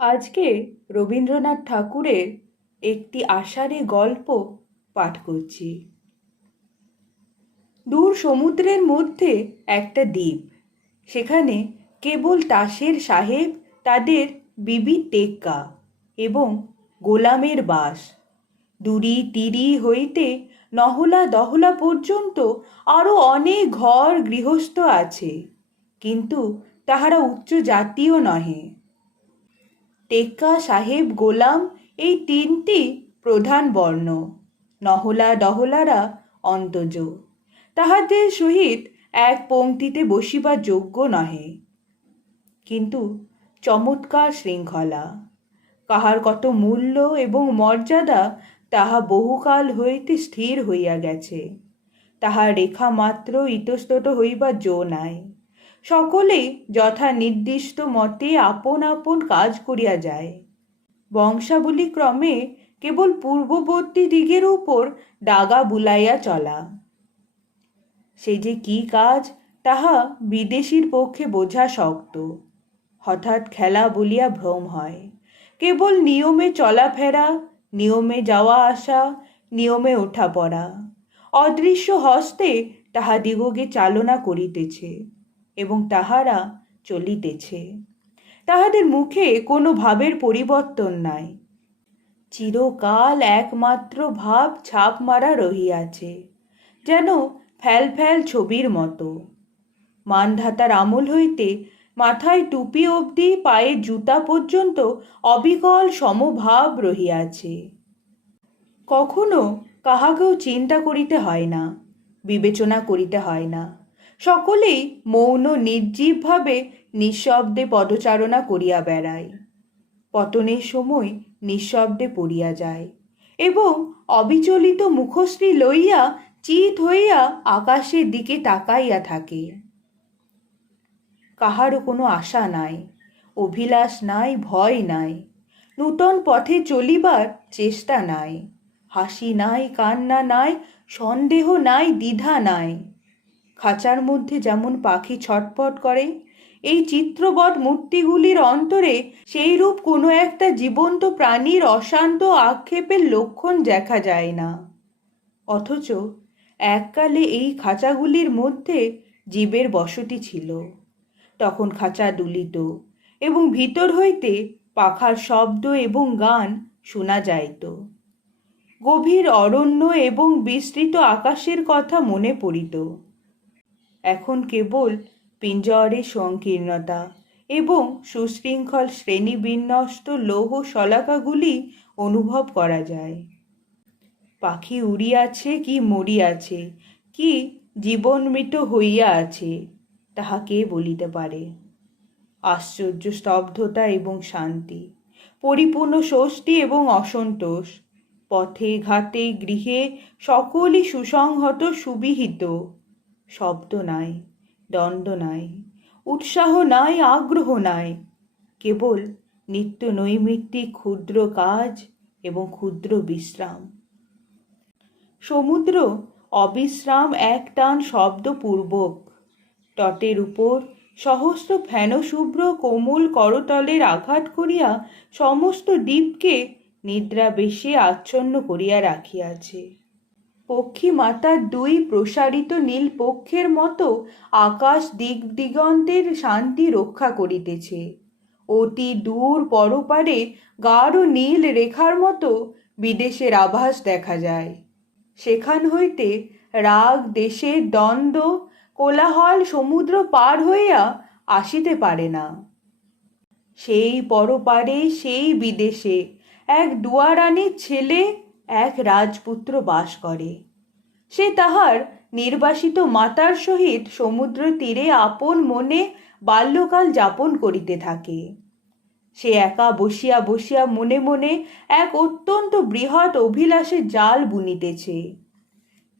আজকে রবীন্দ্রনাথ ঠাকুরের একটি আষাঢ়ে গল্প পাঠ করছি। দূর সমুদ্রের মধ্যে একটা দ্বীপ। সেখানে কেবল তাসের সাহেব, তাদের বিবি টেক্কা এবং গোলামের বাস। দুরি তিরি হইতে নহলা দহলা পর্যন্ত আরও অনেক ঘর গৃহস্থ আছে, কিন্তু তাহারা উচ্চ জাতীয় নহে। টেক্কা সাহেব গোলাম, এই তিনটি প্রধান বর্ণ। নহলা দহলারা অন্তজ তাহাদের সহিত এক পংক্তিতে বসিবার যোগ্য নহে। কিন্তু চমৎকার শৃঙ্খলা। কাহার কত মূল্য এবং মর্যাদা, তাহা বহুকাল হইতে স্থির হইয়া গেছে। তাহার রেখা মাত্র ইতস্তত হইবার জো নাই। সকলেই যথা নির্দিষ্ট মতে আপন আপন কাজ করিয়া যায়। বংশাবলী ক্রমে কেবল পূর্ববর্তী দিগের উপর ডাগা বুলাইয়া চলা। সে যে কি কাজ, তাহা বিদেশীর পক্ষে বোঝা শক্ত। হঠাৎ খেলা বলিয়া ভ্রম হয়। কেবল নিয়মে চলাফেরা, নিয়মে যাওয়া আসা, নিয়মে ওঠা পড়া। অদৃশ্য হস্তে তাহাদিগকে চালনা করিতেছে। এবং তাহারা চলিতেছে। তাহাদের মুখে কোনো ভাবের পরিবর্তন নাই। চিরকাল একমাত্র ভাব ছাপ মারা রহিয়াছে, যেন ফ্যাল ফ্যাল ছবির মতো। মানধাতার আমল হইতে মাথায় টুপি অবধি পায়ে জুতা পর্যন্ত অবিকল সমভাব রহিয়াছে। কখনো কাহাকেও চিন্তা করিতে হয় না, বিবেচনা করিতে হয় না। সকলেই মৌন নির্জীবভাবে নিঃশব্দে পদচারণা করিয়া বেড়ায়। পতনের সময় নিঃশব্দে পড়িয়া যায় এবং অবিচলিত মুখশ্রী লইয়া চিত হইয়া আকাশের দিকে তাকাইয়া থাকে। কাহারও কোনো আশা নাই, অভিলাষ নাই, ভয় নাই, নূতন পথে চলিবার চেষ্টা নাই, হাসি নাই, কান্না নাই, সন্দেহ নাই, দ্বিধা নাই। খাঁচার মধ্যে যেমন পাখি ছটপট করে, এই চিত্রবৎ মূর্তিগুলির অন্তরে সেই রূপ কোনো একটা জীবন্ত প্রাণীর অশান্ত আক্ষেপের লক্ষণ দেখা যায় না। অথচ এককালে এই খাঁচাগুলির মধ্যে জীবের বসতি ছিল। তখন খাঁচা দুলিত এবং ভিতর হইতে পাখার শব্দ এবং গান শোনা যাইত। গভীর অরণ্য এবং বিস্তৃত আকাশের কথা মনে পড়িত। এখন কেবল পিঞ্জরে সংকীর্ণতা এবং সুশৃঙ্খল শ্রেণীবিন্যস্ত লৌহ শলাকাগুলি অনুভব করা যায়। পাখি উড়িয়াছে কি মরিয়াছে, কি জীবনমৃত হইয়া আছে, তাহা কে বলিতে পারে? আশ্চর্য স্তব্ধতা এবং শান্তি, পরিপূর্ণ স্বস্তি এবং অসন্তোষ, পথে ঘাটে গৃহে সকলই সুসংহত সুবিহিত। শব্দ নাই, দণ্ড নাই, উৎসাহ নাই, আগ্রহ নাই। কেবল নিত্য নৈমিত্তিক ক্ষুদ্র কাজ এবং ক্ষুদ্র বিশ্রাম। সমুদ্র অবিশ্রাম এক টান শব্দপূর্বক। তটের উপর সহস্র ফেনশুভ্র কোমল করতলের আঘাত করিয়া সমস্ত দ্বীপকে নিদ্রা বেশে আচ্ছন্ন করিয়া রাখিয়াছে। পক্ষী মাতার দুই প্রসারিত নীল পক্ষের মতো আকাশ দিক দিগন্তের শান্তি রক্ষা করিতেছে। অতি দূর পরপারে গাঢ় নীল রেখার মতো বিদেশের আভাস দেখা যায়। সেখান হইতে রাগ দেশের দ্বন্দ্ব, কোলাহল সমুদ্র পার হইয়া আসিতে পারে না। সেই পরপারে, সেই বিদেশে এক দুয়ারানির ছেলে এক রাজপুত্র বাস করে। সে তাহার নির্বাসিত মাতার সহিত সমুদ্র তীরে আপন মনে বাল্যকাল যাপন করিতে থাকে। সে একা বসিয়া বসিয়া মনে মনে এক অত্যন্ত বৃহৎ অভিলাষের জাল বুনিতেছে।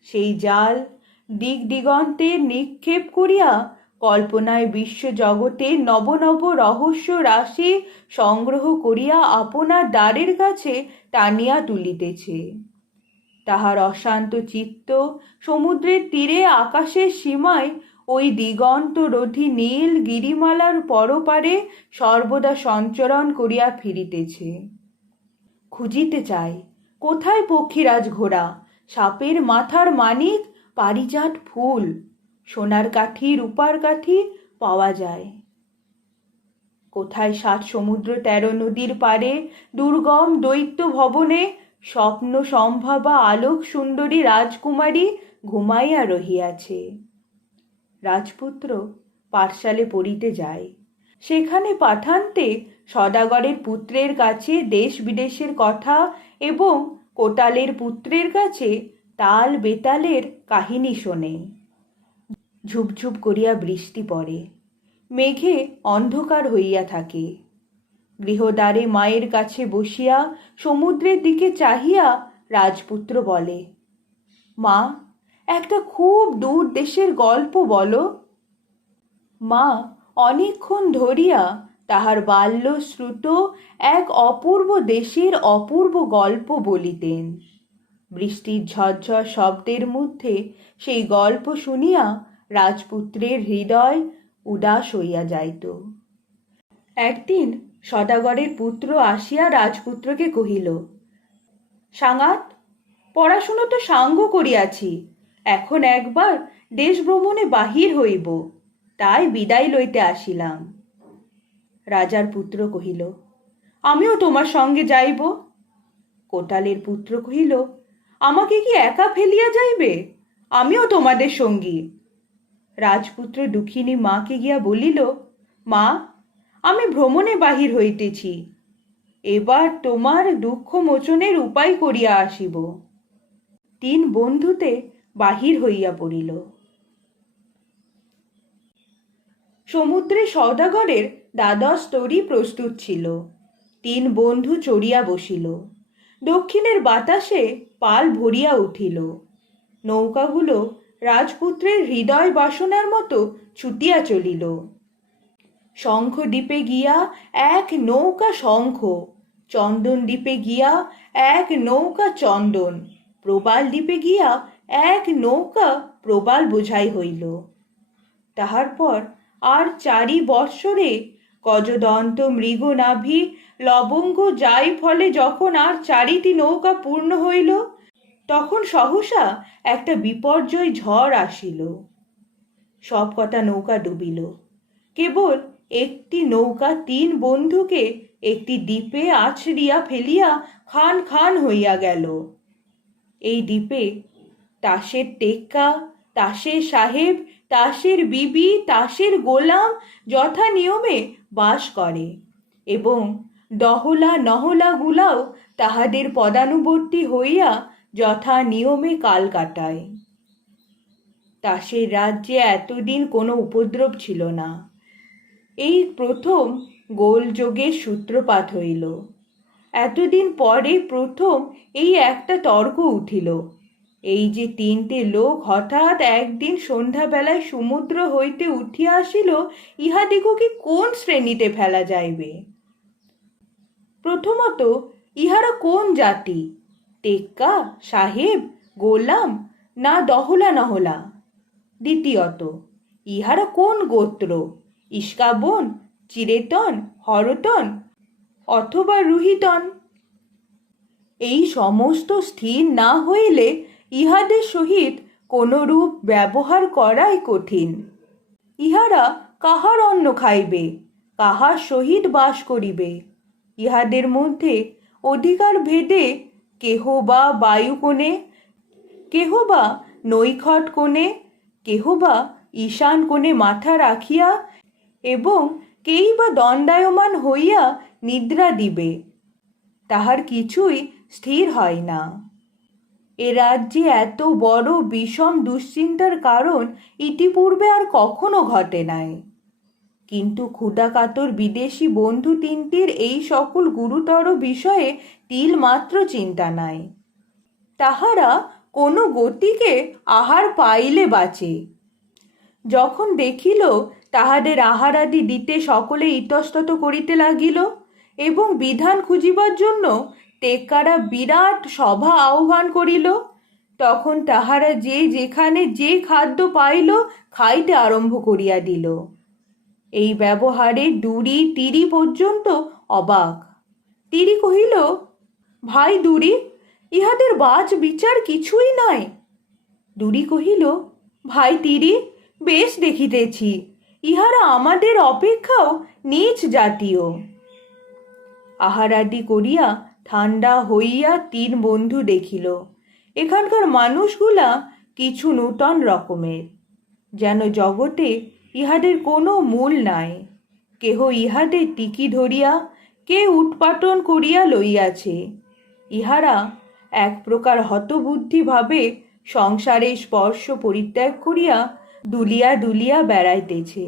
সেই জাল দিক দিগন্তে নিক্ষেপ করিয়া কল্পনায় বিশ্ব জগতে নব নব রহস্য রাশি সংগ্রহ করিয়া আপনার দ্বারের কাছে টানিয়া তুলিতেছে। তাহার অশান্ত চিত্ত সমুদ্রের তীরে আকাশের সীমায় ওই দিগন্ত রথি নীল গিরিমালার পরপারে সর্বদা সঞ্চরণ করিয়া ফিরিতেছে। খুঁজিতে চাই, কোথায় পক্ষীরাজ ঘোড়া, সাপের মাথার মানিক, পারিজাত ফুল সোনার কাঠি, রূপার কাঠি পাওয়া যায়। কোথায় সাত সমুদ্র তেরো নদীর পারে দুর্গম দৈত্য ভবনে স্বপ্ন সম্ভাবা আলোক সুন্দরী রাজকুমারী ঘুমাইয়া রহিয়াছে। রাজপুত্র পাঠশালে পড়িতে যায়। সেখানে পাঠান্তে সদাগরের পুত্রের কাছে দেশ বিদেশের কথা এবং কোটালের পুত্রের কাছে তাল বেতালের কাহিনী শোনে। ঝুপঝুপ করিয়া বৃষ্টি পড়ে। মেঘে অন্ধকার হইয়া থাকে। গৃহদ্বারে মায়ের কাছে বসিয়া সমুদ্রের দিকে চাহিয়া রাজপুত্র বলে, মা, একটা খুব দূর দেশের গল্প বলো। মা অনেকক্ষণ ধরিয়া তাহার বাল্য শ্রুত এক অপূর্ব দেশের অপূর্ব গল্প বলিতেন। বৃষ্টির ঝরঝর শব্দের মধ্যে সেই গল্প শুনিয়া রাজপুত্রের হৃদয় উদাস হইয়া যাইত। একদিন সদাগরের পুত্র আসিয়া রাজপুত্রকে কহিল, সাঙাত, পড়াশুনো তো সাঙ্গ করিয়াছি, এখন একবার দেশ ভ্রমণে বাহির হইব, তাই বিদায় লইতে আসিলাম। রাজার পুত্র কহিল, আমিও তোমার সঙ্গে যাইব। কোটালের পুত্র কহিল, আমাকে কি একা ফেলিয়া যাইবে? আমিও তোমাদের সঙ্গী। রাজপুত্র দুঃখিনী মাকে গিয়া বলিল, মা, আমি ভ্রমণে বাহির হইতেছি। এবার তোমার দুঃখ মোচনের উপায় করিয়া আসিব তিন বন্ধুতে বাহির হইয়া পড়িল। সমুদ্রে সওদাগরের দ্বাদশ তরী প্রস্তুত ছিল। তিন বন্ধু চড়িয়া বসিল। দক্ষিণের বাতাসে পাল ভরিয়া উঠিল। নৌকাগুলো রাজপুত্রের হৃদয় বাসনার মতো ছুটিয়া চলিল। শঙ্খ দ্বীপে গিয়া এক নৌকা শঙ্খ চন্দন দ্বীপে গিয়া এক নৌকা চন্দন প্রবাল দ্বীপে গিয়া এক নৌকা প্রবাল বোঝাই হইল। তাহার পর আর চারি বৎসরে গজদন্ত মৃগনাভি লবঙ্গ যাই ফলে যখন আর চারিটি নৌকা পূর্ণ হইল তখন সহসা একটা বিপর্যয় ঝড় আসিল। সব কটা নৌকা ডুবিল। কেবল একটি নৌকা তিন বন্ধুকে একটি দ্বীপে আছড়িয়া ফেলিয়া খান খান হইয়া গেল। এই দ্বীপে তাসের টেক্কা, তাসের সাহেব, তাসের বিবি, তাসের গোলাম যথা নিয়মে বাস করে এবং দহলা নহলাগুলাও তাহাদের পদানুবর্তী হইয়া যথা নিয়মে কাল কাটায়। তাসের রাজ্যে এতদিন কোনো উপদ্রব ছিল না। এই প্রথম গোলযোগের সূত্রপাত হইল। এতদিন পরে প্রথম এই একটা তর্ক উঠিল। এই যে তিনটে লোক হঠাৎ একদিন সন্ধ্যাবেলায় সমুদ্র হইতে উঠিয়া আসিল, ইহাদিগকে কোন শ্রেণীতে ফেলা যাইবে? প্রথমত, ইহারা কোন জাতি? টেক্কা, সাহেব, গোলাম, না দহলা নহলা। দ্বিতীয়ত, ইহারা কোন গোত্র? ইস্কাবন, চিরেতন, হরতন, অথবা রুহিতন? এই সমস্ত স্থির না হইলে ইহাদের সহিত কোনরূপ ব্যবহার করাই কঠিন। ইহারা কাহার অন্ন খাইবে? কাহার সহিত বাস করিবে? ইহাদের মধ্যে অধিকার ভেদে কেহ বা বায়ু কোণে, কেহ বা নৈখট কোণে, কেহ বা ঈশান কোণে মাথা রাখিয়া এবং কেই বা দণ্ডায়মান হইয়া নিদ্রা দিবে, তাহার কিছুই স্থির হয় না। এ রাজ্যে এত বড় বিষম দুশ্চিন্তার কারণ ইতিপূর্বে আর কখনো ঘটে নাই। কিন্তু ক্ষুদাকাতর বিদেশি বন্ধু তিনটির এই সকল গুরুতর বিষয়ে তিল মাত্র চিন্তা নাই। তাহারা কোনো গতিকে আহার পাইলে বাঁচে। যখন দেখিল তাহাদের আহারাদি দিতে সকলে ইতস্তত করিতে লাগিল এবং বিধান খুঁজিবার জন্য টেক্কারা বিরাট সভা আহ্বান করিল, তখন তাহারা যে যেখানে যে খাদ্য পাইল, খাইতে আরম্ভ করিয়া দিল। এই ব্যবহারে ডুরি তিরি পর্যন্ত অবাক। তিরি কহিল, ভাই দুরি, ইহাদের বাজ বিচার কিছুই নয় দুরি কহিল, ভাই তিরি, বেশ দেখিতেছি, ইহারা আমাদের অপেক্ষাও নীচ জাতীয়। আহারাদি করিয়া ঠান্ডা হইয়া তিন বন্ধু দেখিল। এখানকার মানুষগুলা কিছু নূতন রকমের। যেন জগতে ইহাদের কোনো মূল নাই। কেহ ইহাদের টিকি ধরিয়া, কে উৎপাটন করিয়া লইয়াছে। ইহারা এক প্রকার হতবুদ্ধিভাবে সংসারে স্পর্শ পরিত্যাগ করিয়া দুলিয়া দুলিয়া বেড়াইতেছে।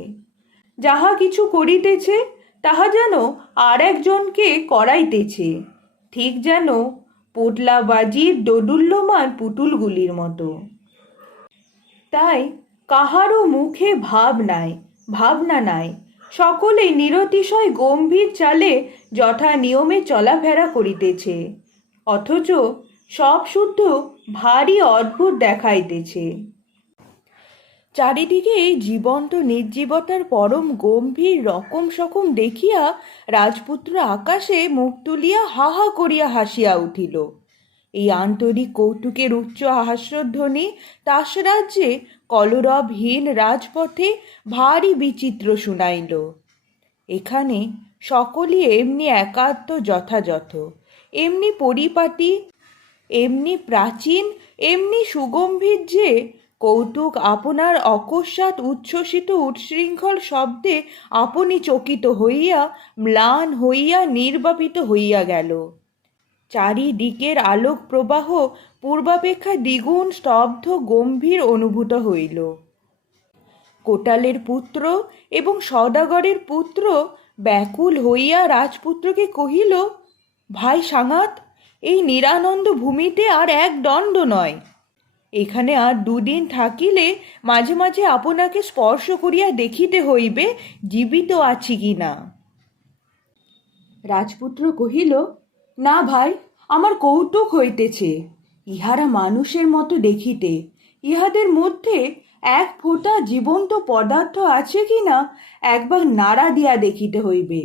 যাহা কিছু করিতেছে, তাহা যেন আর একজনকে করাইতেছে। ঠিক যেন পোটলা বাজির দোদুল্যমান পুতুলগুলির মতো। তাই কাহারও মুখে ভাব নাই, ভাবনা নাই। সকলেই নিরতিশয় গম্ভীর চালে যথা নিয়মে চলাফেরা করিতেছে। অথচ সব শুদ্ধ ভারী অদ্ভুত দেখাইতেছে। চারিদিকে এই জীবন্ত নির্জীবতার পরম গম্ভীর রকম সকম দেখিয়া রাজপুত্র আকাশে মুখ তুলিয়া হা হা করিয়া হাসিয়া উঠিল। এই আন্তরিক কৌতুকের উচ্চ হাস্যধ্বনি তাসরাজ্যে কলরবহীন রাজপথে ভারী বিচিত্র শুনাইল। এখানে সকলই এমনি একাত্ম যথাযথ। এমনি পরিপাটি, এমনি প্রাচীন, এমনি সুগম্ভীর যে কৌতুক আপনার অকস্মাৎ উচ্ছ্বসিত উচ্ছৃঙ্খল শব্দে আপনি চকিত হইয়া ম্লান হইয়া নির্বাপিত হইয়া গেল। চারিদিকের আলোক প্রবাহ পূর্বাপেক্ষা দ্বিগুণ স্তব্ধ, গম্ভীর অনুভূত হইল। কোটালের পুত্র এবং সদাগরের পুত্র ব্যাকুল হইয়া রাজপুত্রকে কহিল, ভাই সাঙাত, এই নিরানন্দ ভূমিতে আর এক দণ্ড নয়। এখানে আর দুদিন থাকিলে মাঝে মাঝে আপনাকে স্পর্শ করিয়া দেখিতে হইবে, জীবিত আছি কি না? রাজপুত্র কহিল না ভাই, আমার কৌতুক হইতেছে। ইহারা মানুষের মতো দেখিতে, ইহাদের মধ্যে এক ফোঁটা জীবন্ত পদার্থ আছে কি না একবার নাড়া দিয়া দেখিতে হইবে।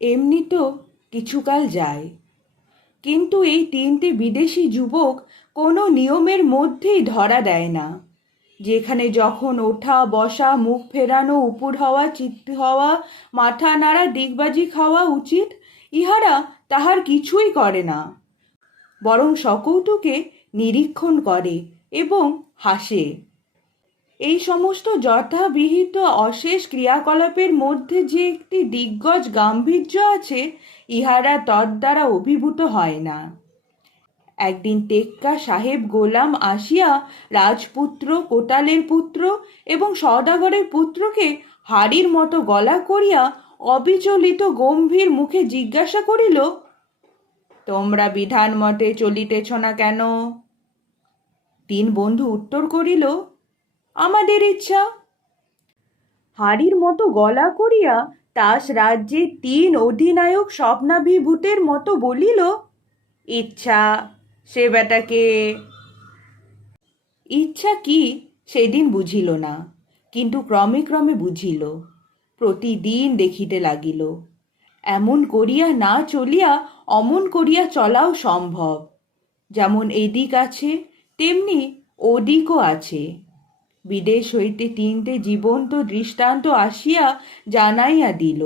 এমনি তো কিছুকাল যায়, কিন্তু এই তিনটে বিদেশি যুবক কোনো নিয়মের মধ্যেই ধরা দেয় না। যেখানে যখন ওঠা, বসা, মুখ ফেরানো, উপুর হওয়া, চিত্ত হওয়া, মাথা নাড়া দিগবাজি খাওয়া উচিত, ইহারা তাহার কিছুই করে না। বরং সকৌতুকে নিরীক্ষণ করে এবং হাসে। এই সমস্ত যথাবিহিত অশেষ ক্রিয়াকলাপের মধ্যে যে একটি দিগ্গজ গাম্ভীর্য আছে, ইহারা তদ্বারা অভিভূত হয় না। একদিন টেক্কা সাহেব গোলাম আসিয়া রাজপুত্র, কোটালের পুত্র এবং সদাগরের পুত্রকে হাড়ির মতো গলা করিয়া অবিচলিত গম্ভীর মুখে জিজ্ঞাসা করিল, তোমরা বিধান মতে চলিতেছ না কেন? তিন বন্ধু উত্তর করিল, আমাদের ইচ্ছা। হাড়ির মতো গলা করিয়া তাস রাজ্যে তিন অধিনায়ক স্বপ্নাভিভূতের মতো বলিল, ইচ্ছা। সে বেটাকে ইচ্ছা কি সেদিন বুঝিল না, কিন্তু ক্রমে ক্রমে বুঝিল, প্রতিদিন দেখিতে লাগিল, এমন করিয়া না চলিয়া অমন করিয়া চলাও সম্ভব, যেমন এদিক আছে, তেমনি ওদিকও আছে। বিদেশ হইতে তিনটে জীবন্ত দৃষ্টান্ত আসিয়া জানাইয়া দিল,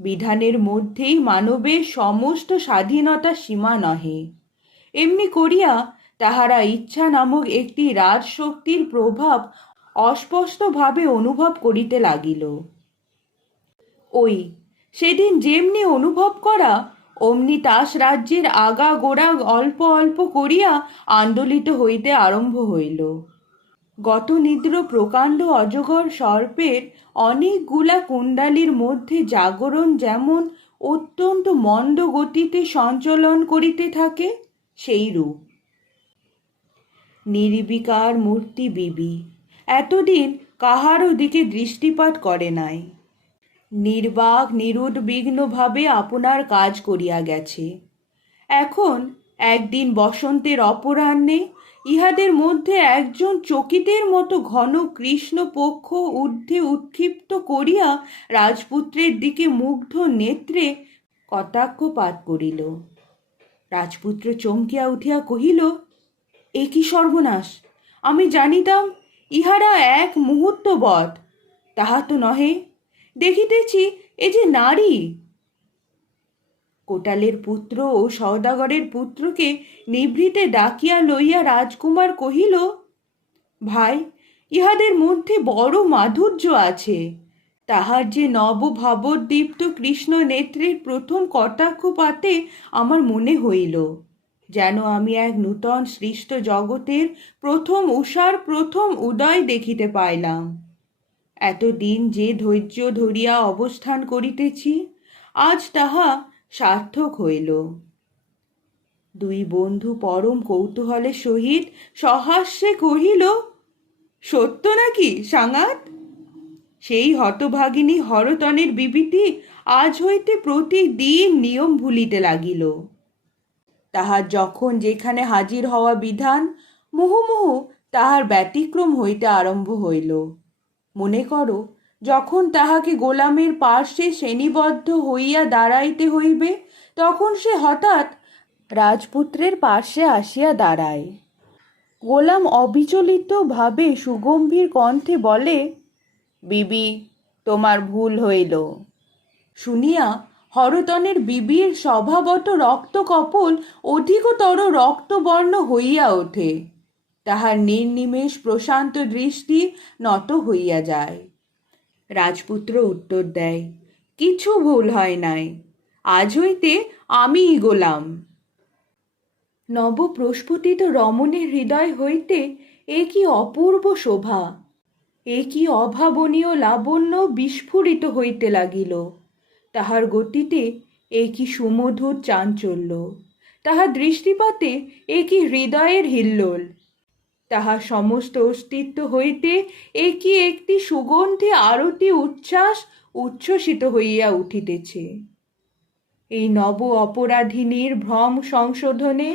বিধানের মধ্যেই মানবের সমস্ত স্বাধীনতা সীমা নহে। এমনি করিয়া তাহারা ইচ্ছা নামক একটি রাজশক্তির প্রভাব অস্পষ্টভাবে অনুভব করিতে লাগিল। ওই, সেদিন যেমনি অনুভব করা, অমনি তাস রাজ্যের আগা গোড়া অল্প অল্প করিয়া আন্দোলিত হইতে আরম্ভ হইল। গত নিদ্র প্রকাণ্ড অজগর সর্পের অনেকগুলা কুণ্ডালির মধ্যে জাগরণ যেমন অত্যন্ত মন্দ গতিতে সঞ্চলন করিতে থাকে সেই রূপ। নির্বিকার মূর্তি বিবি, এতদিন কাহারও দিকে দৃষ্টিপাত করে নাই। নির্বাক নিরুদ্বিগ্নভাবে আপনার কাজ করিয়া গেছে। এখন একদিন বসন্তের অপরাহ্নে ইহাদের মধ্যে একজন চকিতের মতো ঘন কৃষ্ণ পক্ষ ঊর্ধ্বে উৎক্ষিপ্ত করিয়া রাজপুত্রের দিকে মুগ্ধ নেত্রে কটাক্ষপাত করিল। রাজপুত্র চমকিয়া উঠিয়া কহিল, এ কি সর্বনাশ? আমি জানিতাম ইহারা এক মুহূর্ত বধ তাহা তো নহে। দেখিতেছি এ যে নারী! কোটালের পুত্র ও সওদাগরের পুত্রকে নিভৃতে ডাকিয়া লইয়া রাজকুমার কহিল, ভাই, ইহাদের মধ্যে বড় মাধুর্য আছে। তাহার যে নবভাবোদ্দীপ্ত কৃষ্ণ নেত্রের প্রথম কটাক্ষপাতে আমার মনে হইল, যেন আমি এক নূতন সৃষ্ট জগতের প্রথম উষার, প্রথম উদয় দেখিতে পাইলাম। এতদিন যে ধৈর্য ধরিয়া অবস্থান করিতেছি, আজ তাহা সার্থক হইল। দুই বন্ধু পরম কৌতূহলের সহিত সহাস্যে কহিল, সত্য নাকি সাঙাত? সেই হতভাগিনী হরতনের বিবৃতি আজ হইতে প্রতিদিন নিয়ম ভুলিতে লাগিল। তাহার যখন যেখানে হাজির হওয়া বিধান মুহুমুহু তাহার ব্যতিক্রম হইতে আরম্ভ হইল। মনে করো, যখন তাহাকে গোলামের পার্শ্বে শ্রেণীবদ্ধ হইয়া দাঁড়াইতে হইবে, তখন সে হঠাৎ রাজপুত্রের পার্শ্বে আসিয়া দাঁড়ায়। গোলাম অবিচলিতভাবে সুগম্ভীর কণ্ঠে বলে বিবি, তোমার ভুল হইল। শুনিয়া হরতনের বিবির স্বভাবত রক্তকপল অধিকতর রক্তবর্ণ হইয়া ওঠে। তাহার নির্নিমেষ প্রশান্ত দৃষ্টি নত হইয়া যায়। রাজপুত্র উত্তর দেয়, কিছু ভুল হয় নাই, আজ হইতে আমিই গোলাম। নবপ্রস্ফুটিত রমণের হৃদয় হইতে এ কি অপূর্ব শোভা! এ কি অভাবনীয় লাবণ্য বিস্ফোরিত হইতে লাগিল? তাহার গতিতে এ কি সুমধুর চাঞ্চল্য? তাহার দৃষ্টিপাতে এ কি হৃদয়ের হিল্লোল? তাহার সমস্ত অস্তিত্ব হইতে এ কি একটি সুগন্ধি আরতি উচ্ছ্বাস উচ্ছ্বসিত হইয়া উঠিতেছে? এই নব অপরাধিনীর ভ্রম সংশোধনে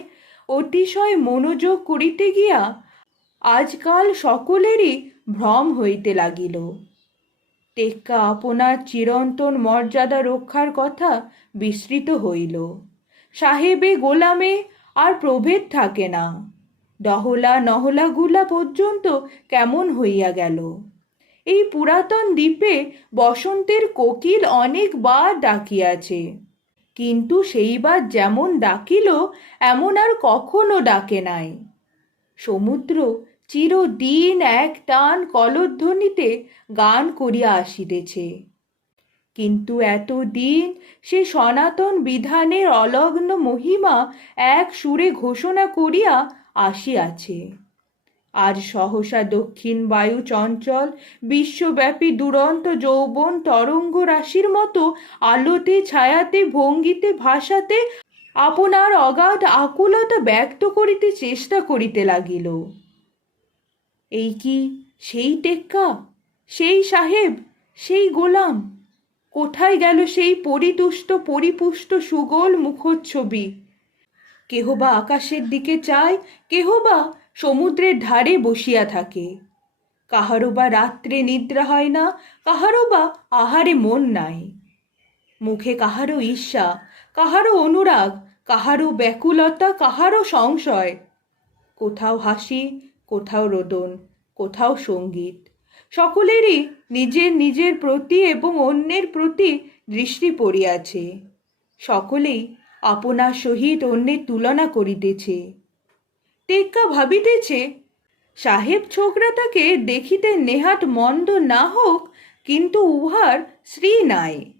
অতিশয় মনোযোগ করিতে গিয়া আজকাল সকলেরই ভ্রম হইতে লাগিল। টেক্কা আপনার চিরন্তন মর্যাদা রক্ষার কথা বিস্মৃত হইল। সাহেবে গোলামে আর প্রভেদ থাকে না। ডহলা নহলাগুলা পর্যন্ত কেমন হইয়া গেল। এই পুরাতন দ্বীপে বসন্তের কোকিল অনেকবার ডাকিয়াছে। কিন্তু সেইবার যেমন ডাকিল, এমন আর কখনো ডাকে নাই। সমুদ্র চিরদিন এক টান কলধ্বনিতে গান করিয়া আসিতেছে। কিন্তু এতদিন সে সনাতন বিধানের অলগ্ন মহিমা এক সুরে ঘোষণা করিয়া আসিয়াছে। আজ সহসা দক্ষিণ বায়ু চঞ্চল, বিশ্বব্যাপী দুরন্ত যৌবন তরঙ্গ রাশির মতো আলোতে, ছায়াতে, ভঙ্গিতে, ভাষাতে, আপনার অগাধ আকুলতা ব্যক্ত করিতে চেষ্টা করিতে লাগিল। এই কি সেই টেক্কা, সেই সাহেব, সেই গোলাম? কোথায় গেল সেই পরিতুষ্ট, পরিপুষ্ট, সুগোল মুখচ্ছবি? কেহ বা আকাশের দিকে চায়, কেহ বা সমুদ্রের ধারে বসিয়া থাকে। কাহারও বা রাত্রে নিদ্রা হয় না কাহারও বা আহারে মন নাই। মুখে কাহারও ঈর্ষা কাহারও অনুরাগ কাহারও ব্যাকুলতা কাহারও সংশয়। কোথাও হাসি কোথাও রোদন, কোথাও সংগীত। সকলেরই নিজের নিজের প্রতি এবং অন্যের প্রতি দৃষ্টি পড়িয়াছে। সকলেই আপনার সহিত অন্যের তুলনা করিতেছে। টেক্কা ভাবিতেছে, সাহেব ছোকরাটাকে দেখিতে নেহাত মন্দ না হোক, কিন্তু উহার শ্রী নাই।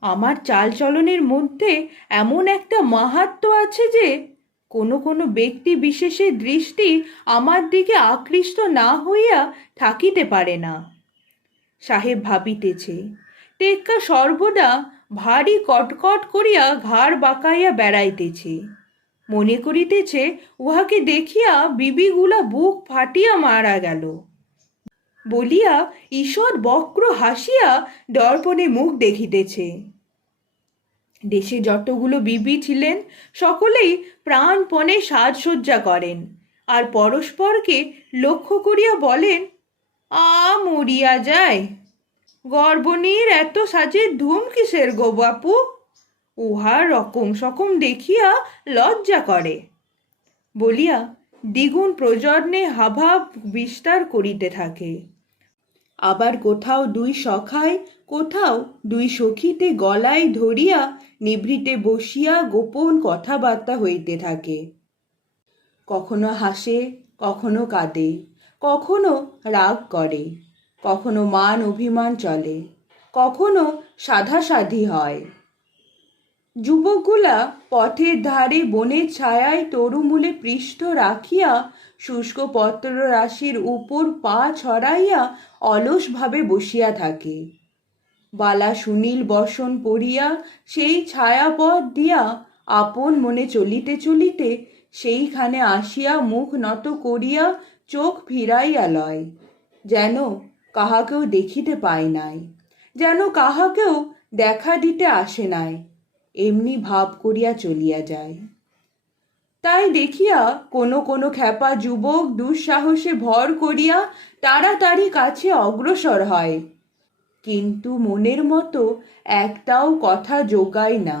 আমার চালচলনের মধ্যে এমন একটা মাহাত্ম আছে যে কোনো কোনো ব্যক্তি বিশেষের দৃষ্টি আমার দিকে আকৃষ্ট না হইয়া থাকিতে পারে না। সাহেব ভাবিতেছে, টেক্কা সর্বদা ভারী কটকট করিয়া ঘাড় বাঁকাইয়া বেড়াইতেছে। মনে করিতেছে, উহাকে দেখিয়া বিবিগুলা বুক ফাটিয়া মারা গেল। বলিয়া, ঈশ্বর বক্র হাসিয়া দর্পণে মুখ দেখিতেছে। দেশে যতগুলো বিবি ছিলেন, সকলেই প্রাণপণে সাজসজ্জা করেন। আর পরস্পরকে লক্ষ্য করিয়া বলেন, আ, মরিয়া যায়। গর্বণীর এত সাজের ধুম কিসের গো বাপু? উহার রকম সকম দেখিয়া লজ্জা করে। বলিয়া দ্বিগুণ প্রজন্মে হাভাব বিস্তার করিতে থাকে। আবার কোথাও দুই সখায় কোথাও দুই সখীতে গলায় ধরিয়া নিভৃতে বসিয়া গোপন কথাবার্তা হইতে থাকে। কখনো হাসে, কখনো কাঁদে, কখনো রাগ করে, কখনো মান অভিমান চলে, কখনো সাধাসাধি হয়। যুবকগুলা পথের ধারে বনের ছায়ায় তরুমূলে পৃষ্ঠ রাখিয়া শুষ্ক পত্র রাশির উপর পা ছড়াইয়া অলসভাবে বসিয়া থাকে। বালা সুনীল বসন পড়িয়া সেই ছায়াপথ দিয়া আপন মনে চলিতে চলিতে সেইখানে আসিয়া মুখ নত করিয়া চোখ ফিরাইয়া লয়। যেন কাহাকেও দেখিতে পায় নাই, যেন কাহাকেও দেখা দিতে আসে নাই, এমনি ভাব করিয়া চলিয়া যায়। তাই দেখিয়া কোনো কোনো খ্যাপা যুবক দুঃসাহসে ভর করিয়া তাড়াতাড়ি কাছে অগ্রসর হয়। কিন্তু মনের মতো একটাও কথা যোগায় না।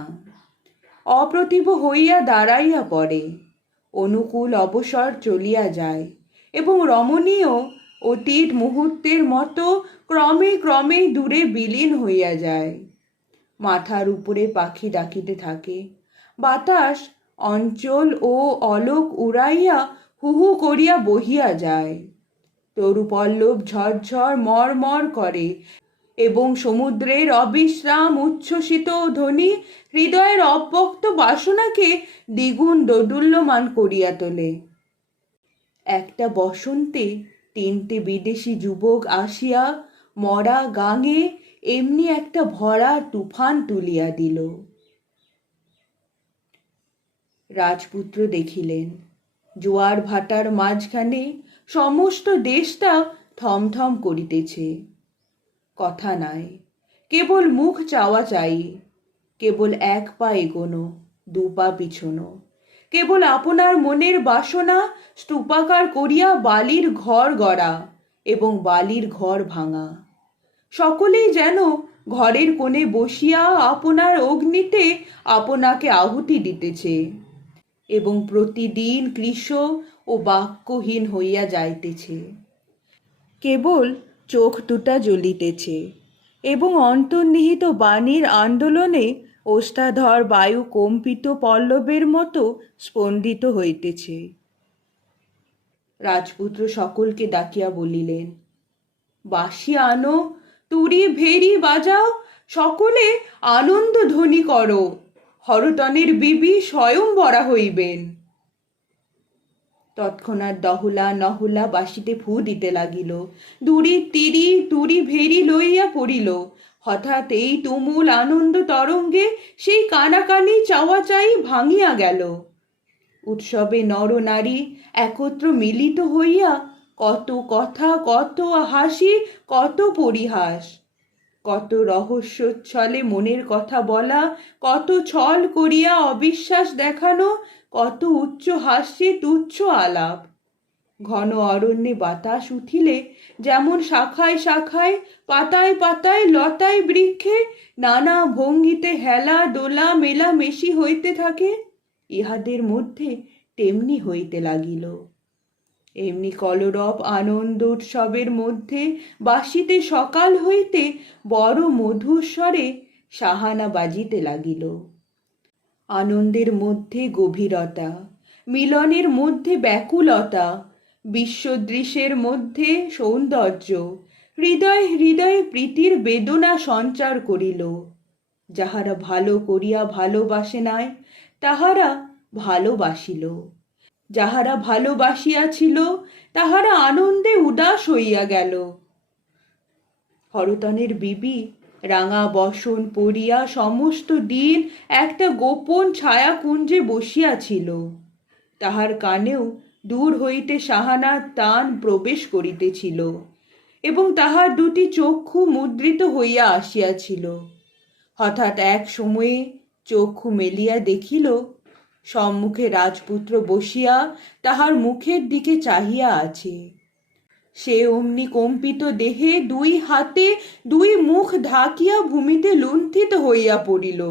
অপ্রতিভ হইয়া দাঁড়াইয়া পড়ে। অনুকূল অবসর চলিয়া যায় এবং রমণীয় অতীত মুহূর্তের মতো ক্রমে ক্রমে দূরে বিলীন হইয়া যায়। মাথার উপরে পাখি ডাকিতে থাকে। বাতাস, অঞ্চল ও অলোক উড়াইয়া হু হু করিয়া বহিয়া যায়। তরুপল্লব ঝরঝর মর মর করে। এবং সমুদ্রের অবিশ্রাম উচ্ছ্বসিত ধ্বনি হৃদয়ের অব্যক্ত বাসনাকে দ্বিগুণ দোদুল্যমান করিয়া তোলে। একটা বসন্তে তিনটে বিদেশি যুবক আসিয়া মরা গাঙে এমনি একটা ভরা তুফান তুলিয়া দিল। রাজপুত্র দেখিলেন, জোয়ার ভাটার মাঝখানে সমস্ত দেশটা থমথম করিতেছে। কথা নাই। কেবল মুখ চাওয়া চাই। কেবল এক পা এগোনো, দু পা পিছনো। কেবল আপনার মনের বাসনা স্তূপাকার করিয়া বালির ঘর গড়া এবং বালির ঘর ভাঙা। সকলেই যেন ঘরের কোণে বসিয়া আপনার অগ্নিতে আপনাকে আহুতি দিতেছে এবং প্রতিদিন কৃষ ও বাক্যহীন হইয়া যাইতেছে। কেবল চোখ দুটা জ্বলিতেছে এবং অন্তর্নিহিত বাণীর আন্দোলনে ওষ্ঠাধর বায়ু কম্পিত পল্লবের মতো স্পন্দিত হইতেছে। রাজপুত্র সকলকে ডাকিয়া বলিলেন, বাসি আনো তুরি ভেরি বাজাও, সকলে আনন্দ ধ্বনি করো, হরতনের বিবি স্বয়ং বরা হইবেন। তৎক্ষণাৎ দহলা নহলা বাসিতে ফু দিতে লাগিল। দুরি তিরি তুরি ভেরি লইয়া পড়িল। হঠাৎ এই তুমুল আনন্দ তরঙ্গে সেই কানাকানি চাওয়া চাই ভাঙিয়া গেল। উৎসবে নর নারী একত্র মিলিত হইয়া কত কথা, কত হাসি, কত পরিহাস। কত রহস্যচ্ছলে মনের কথা বলা, কত ছল করিয়া অবিশ্বাস দেখানো কত উচ্চ হাস্যে তুচ্ছ আলাপ। ঘন অরণ্যে বাতাস উঠিলে যেমন শাখায় শাখায়, পাতায় পাতায়, লতায় বৃক্ষে নানা ভঙ্গিতে হেলা ডোলা মেলা মেশি হইতে থাকে, ইহাদের মধ্যে তেমনি হইতে লাগিল। এমনি কলরব আনন্দ উৎসবের মধ্যে বাসিতে সকাল হইতে বড় মধুস্বরে সাহানা বাজিতে লাগিল। আনন্দের মধ্যে গভীরতা, মিলনের মধ্যে ব্যাকুলতা, বিশ্বদৃশ্যের মধ্যে সৌন্দর্য, হৃদয় হৃদয়ে প্রীতির বেদনা সঞ্চার করিল। যাহারা ভালো করিয়া ভালোবাসে নাই, তাহারা ভালোবাসিল। যাহারা ভালোবাসিয়াছিল তাহারা আনন্দে উদাস হইয়া গেল। হরতনের বিবি রাঙা বসন পড়িয়া সমস্ত দিন একটা গোপন ছায়াকুঞ্জে বসিয়াছিল। তাহার কানেও দূর হইতে সাহানার তান প্রবেশ করিতেছিল এবং তাহার দুটি চক্ষু মুদ্রিত হইয়া আসিয়াছিল। হঠাৎ এক সময়ে চক্ষু মেলিয়া দেখিল, সম্মুখে রাজপুত্র বসিয়া তাহার মুখের দিকে চাহিয়া আছে। সে অমনি কম্পিত দেহে দুই হাতে দুই মুখ ঢাকিয়া ভূমিতে লুণ্ঠিত হইয়া পড়িল।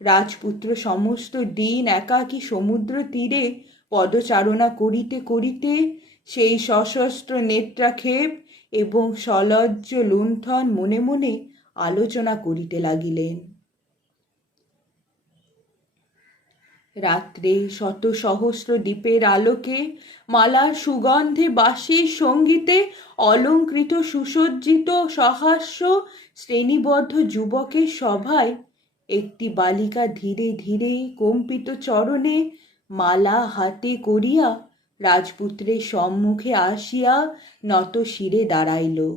রাজপুত্র সমস্ত দিন একাকী সমুদ্র তীরে পদচারণা করিতে করিতে সেই সশস্ত্র নেত্রাক্ষেপ এবং সলজ্জ লুণ্ঠন মনে মনে আলোচনা করিতে লাগিলেন। রাত্রে শত সহস্র দ্বীপের আলোকে, মালার সুগন্ধে বাঁশির সঙ্গীতে অলঙ্কৃত সুসজ্জিত সহাস্য শ্রেণীবদ্ধ যুবকের সভায় একটি বালিকা ধীরে ধীরে কম্পিত চরণে মালা হাতে করিয়া রাজপুত্রের সম্মুখে আসিয়া নত শিরে দাঁড়াইল।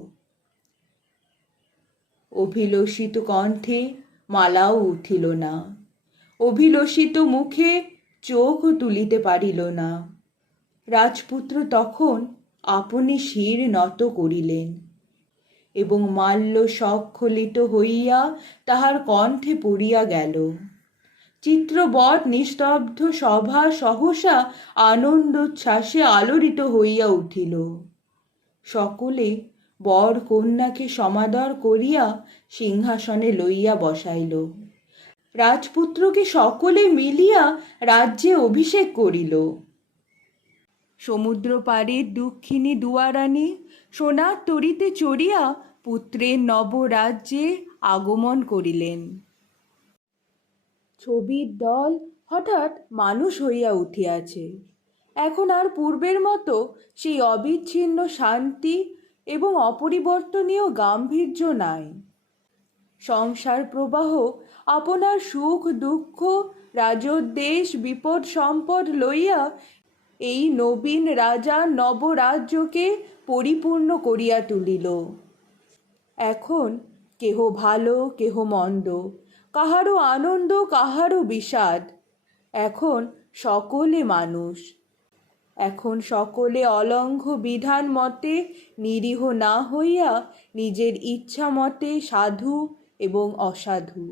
অভিলষিত কণ্ঠে মালাও উঠিল না। অভিলষিত মুখে চোখ তুলিতে পারিল না। রাজপুত্র তখন আপনি শির নত করিলেন এবং মাল্য স্খলিত হইয়া তাহার কণ্ঠে পড়িয়া গেল। চিত্রবৎ নিস্তব্ধ সভা সহসা আনন্দোচ্ছ্বাসে আলোড়িত হইয়া উঠিল। সকলে বর কন্যাকে সমাদর করিয়া সিংহাসনে লইয়া বসাইল। রাজপুত্রকে সকলে মিলিয়া রাজ্যে অভিষেক করিল। সমুদ্র পাড়ে দুঃখিনী দুয়ারানী সোনার তরিতে চড়িয়া পুত্রের নবরাজ্যে আগমন করিলেন। ছবির দল হঠাৎ মানুষ হইয়া উঠিয়াছে। এখন আর পূর্বের মতো সেই অবিচ্ছিন্ন শান্তি এবং অপরিবর্তনীয় গাম্ভীর্য নাই। সংসার প্রবাহ আপনার সুখ, দুঃখ রাজোদ্দেশ বিপদ, সম্পদ লইয়া এই নবীন রাজা নবরাজ্যকে পরিপূর্ণ করিয়া তুলিল। এখন কেহ ভালো, কেহ মন্দ কাহারও আনন্দ কাহারও বিষাদ, এখন সকলে মানুষ। এখন সকলে অলঙ্ঘ বিধান মতে, নিরীহ না হইয়া নিজের ইচ্ছা মতে সাধু এবং অসাধু।